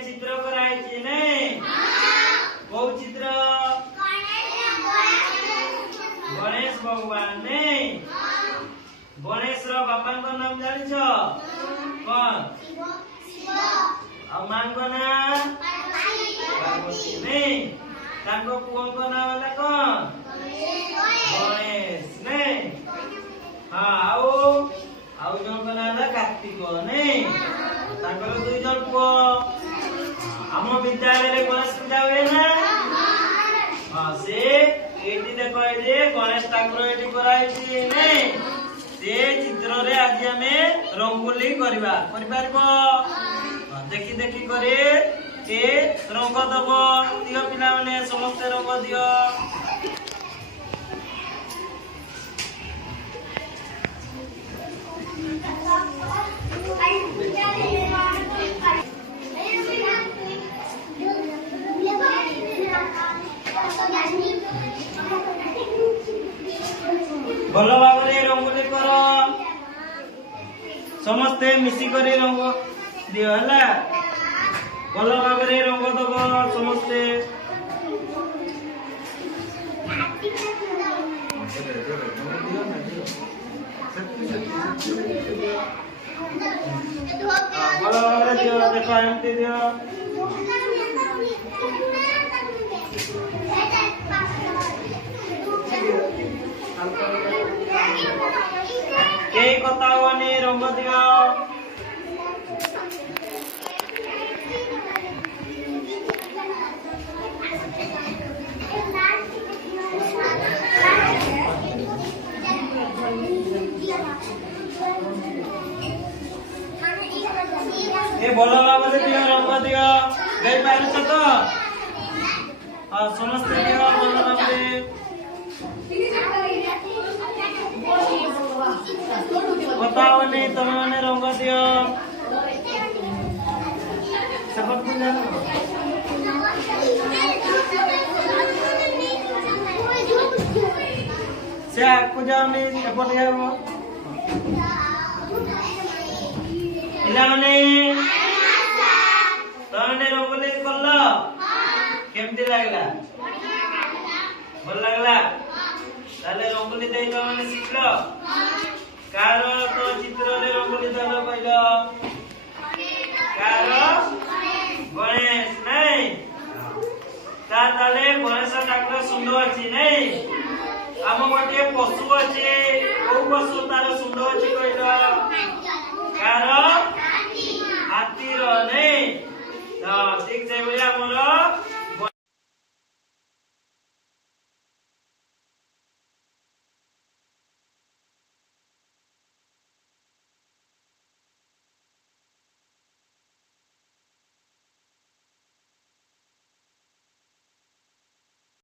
चित्र कराई नहीं कौ चित्र गणेश भगवान नहीं गणेश रो बापा को नाम जान छो कौन मां को नाम पार्वती नहीं तांको पुओ को नाम वाला कौन गणेश नहीं हाँ आओ जन को नाम कार्तिक नहीं तांकर दुई जन पुओ आम विद्यालय रे गणेश पूजा हुए ना हाँ से एटी देखो ये गणेश ठाकुर एटी कराई नहीं से चित्र रे आज हमें रंगोली करबा परिपारबो देखी देखी करे ए रंग दबो दियो पिला माने समस्त रंग दियो भल भाव रंगोली कर समस्ते मिसी करी रंग दियो है भल भाव रंग दब समस्ते भल भाव दियो देख एमती दियो कई कथा रंग दियो ये भल भाव दियो रंग दियो गई पार तो समस्त दियो भल भाव बताओ नहीं तुम मैंने रंग दियो से आपको जाओ नहीं एपट जाओ पिलाने तने रंगोली करल केमती लागला भल लागला ताले रंगोली देई तो माने शिखलो कार तो चित्र रे रंगोली दानो कहलो कार गणेश नहीं ताले गणेश ठाकुर सुंदर अछि नहीं आम गोटे पशु अछि ओ पशु तार सुंदर अछि कहलो कार